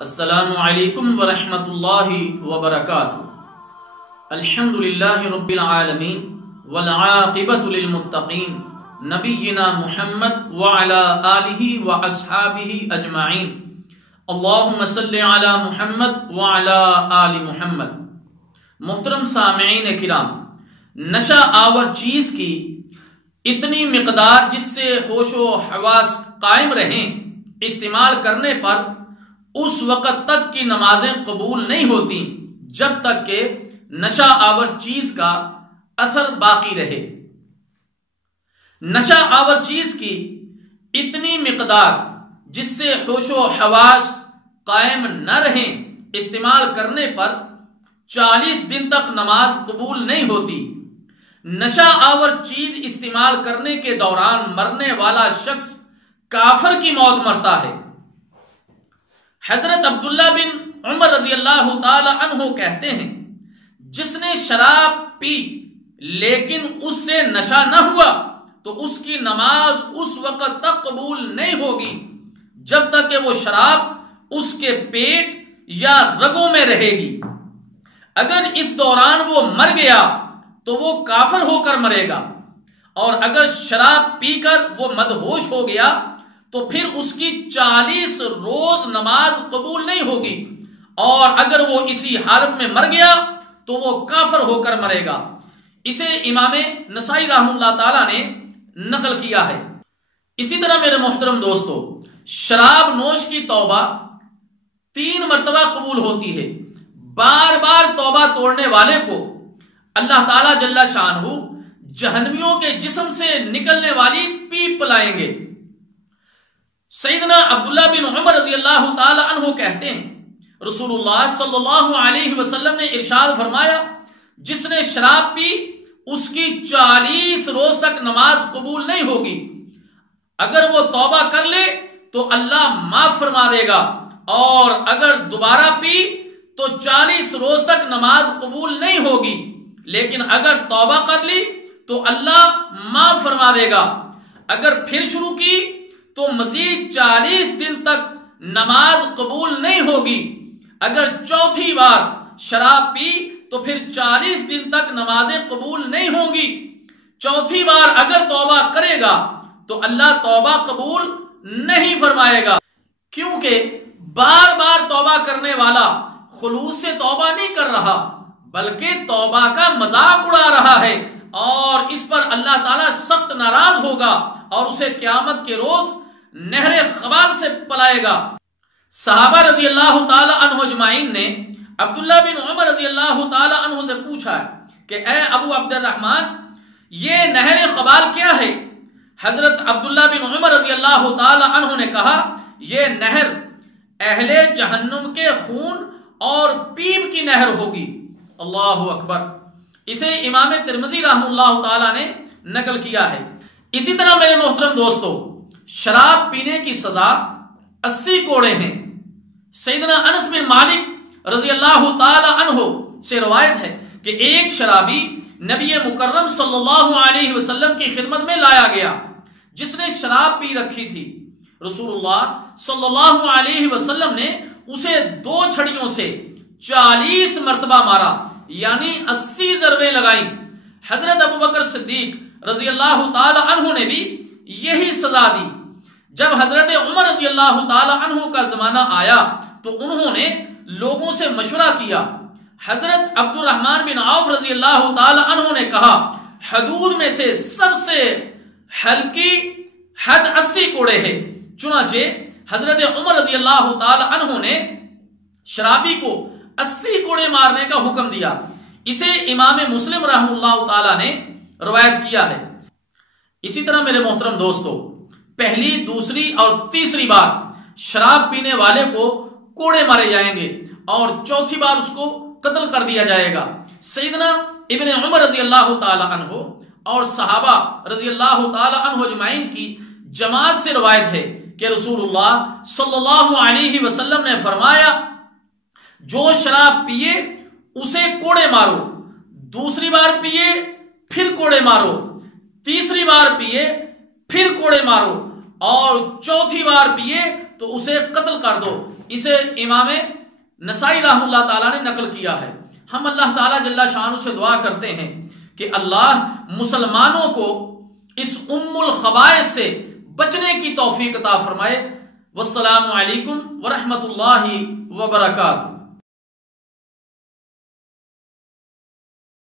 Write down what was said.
السلام علیکم ورحمۃ اللہ وبرکاتہ۔ الحمدللہ رب العالمین والعاقبۃ للمتقین نبینا محمد وعلی آلہ واصحابہ اجمعین۔ اللہم صلی علی محمد وعلی آل محمد۔ محترم سامعین کرام، نشہ آور چیز کی اتنی مقدار جس سے ہوش و حواس قائم رہیں، استعمال کرنے پر اس وقت تک کی نمازیں قبول نہیں ہوتی جب تک کہ نشہ آور چیز کا اثر باقی رہے۔ نشہ آور چیز کی اتنی مقدار جس سے ہوش و حواس قائم نہ رہیں، استعمال کرنے پر 40 دن تک نماز قبول نہیں ہوتی۔ نشہ آور چیز استعمال کرنے کے دوران مرنے والا شخص کافر کی موت مرتا ہے۔ حضرت عبداللہ بن عمر رضی اللہ تعالی عنہ کہتے ہیں، جس نے شراب پی لیکن اس سے نشہ نہ ہوا تو اس کی نماز اس وقت تک قبول نہیں ہوگی جب تک کہ وہ شراب اس کے پیٹ یا رگوں میں رہے گی۔ اگر اس دوران وہ مر گیا تو وہ کافر ہو کر مرے گا، اور اگر شراب پی کر وہ مدہوش ہو گیا تو پھر اس کی 40 روز نماز قبول نہیں ہوگی، اور اگر وہ اسی حالت میں مر گیا تو وہ کافر ہو کر مرے گا۔ اسے امام نسائی رحمہ اللہ تعالی نے نقل کیا ہے۔ اسی طرح میرے محترم دوستو، شراب نوش کی توبہ 3 مرتبہ قبول ہوتی ہے۔ بار بار توبہ توڑنے والے کو اللہ تعالی جل شانہ جہنمیوں کے جسم سے نکلنے والی پیپ پلائیں گے۔ سیدنا عبداللہ بن عمر رضی اللہ تعالی عنہ کہتے ہیں، رسول اللہ صلی اللہ علیہ وسلم نے ارشاد فرمایا، جس نے شراب پی اس کی 40 روز تک نماز قبول نہیں ہوگی۔ اگر وہ توبہ کر لے تو اللہ معاف فرما دے گا، اور اگر دوبارہ پی تو 40 روز تک نماز قبول نہیں ہوگی، لیکن اگر توبہ کر لی تو اللہ معاف فرما دے گا۔ اگر پھر شروع کی تو مزید 40 دن تک نماز قبول نہیں ہوگی۔ اگر چوتھی بار شراب پی تو پھر 40 دن تک نمازیں قبول نہیں ہوں گی۔ چوتھی بار اگر توبہ کرے گا تو اللہ توبہ قبول نہیں فرمائے گا، کیونکہ بار بار توبہ کرنے والا خلوص سے توبہ نہیں کر رہا بلکہ توبہ کا مذاق اڑا رہا ہے، اور اس پر اللہ تعالیٰ سخت ناراض ہوگا اور اسے قیامت کے روز نہر خبال سے پلائے گا۔ صحابہ رضی اللہ تعالی عنہ اجمعین نے عبداللہ بن عمر رضی اللہ تعالی عنہ سے پوچھا کہ اے ابو عبد الرحمن، یہ نہر خبال کیا ہے؟ حضرت عبداللہ بن عمر رضی اللہ تعالی عنہ نے کہا، یہ نہر اہل جہنم کے خون اور پیپ کی نہر ہوگی۔ اللہ اکبر۔ اسے امام ترمذی رحمہ اللہ تعالی نے نقل کیا ہے۔ اسی طرح میرے محترم دوستو، شراب پینے کی سزا 80 کوڑے ہیں۔ سیدنا انس بن مالک رضی اللہ تعالی عنہ سے روایت ہے کہ ایک شرابی نبی مکرم صلی اللہ علیہ وسلم کی خدمت میں لایا گیا جس نے شراب پی رکھی تھی۔ رسول اللہ صلی اللہ علیہ وسلم نے اسے 2 چھڑیوں سے 40 مرتبہ مارا، یعنی 80 ضربیں لگائیں۔ حضرت ابوبکر صدیق رضی اللہ تعالی عنہ نے بھی یہی سزا دی۔ جب حضرت عمر رضی اللہ تعالی عنہ کا زمانہ آیا تو انہوں نے لوگوں سے مشورہ کیا۔ حضرت عبد الرحمن بن عوف رضی اللہ تعالی عنہ نے کہا، حدود میں سے سب سے ہلکی حد 80 کوڑے ہے۔ چنانچہ حضرت عمر رضی اللہ تعالی عنہ نے شرابی کو 80 کوڑے مارنے کا حکم دیا۔ اسے امام مسلم رحمہ اللہ تعالی نے روایت کیا ہے۔ اسی طرح میرے محترم دوستو، پہلی، دوسری اور تیسری بار شراب پینے والے کو کوڑے مارے جائیں گے، اور چوتھی بار اس کو قتل کر دیا جائے گا۔ سیدنا ابن عمر رضی اللہ تعالی عنہ اور صحابہ رضی اللہ تعالی عنہ اجمعین کی جماعت سے روایت ہے کہ رسول اللہ صلی اللہ علیہ وسلم نے فرمایا، جو شراب پیے اسے کوڑے مارو، دوسری بار پیے پھر کوڑے مارو، تیسری بار پیے پھر کوڑے مارو، اور چوتھی بار پیے تو اسے قتل کر دو۔ اسے امام نسائی رحمہ اللہ تعالیٰ نے نقل کیا ہے۔ ہم اللہ تعالیٰ جل شانہ سے دعا کرتے ہیں کہ اللہ مسلمانوں کو اس الخبائث سے بچنے کی توفیق عطا فرمائے۔ والسلام علیکم ورحمۃ اللہ وبرکاتہ۔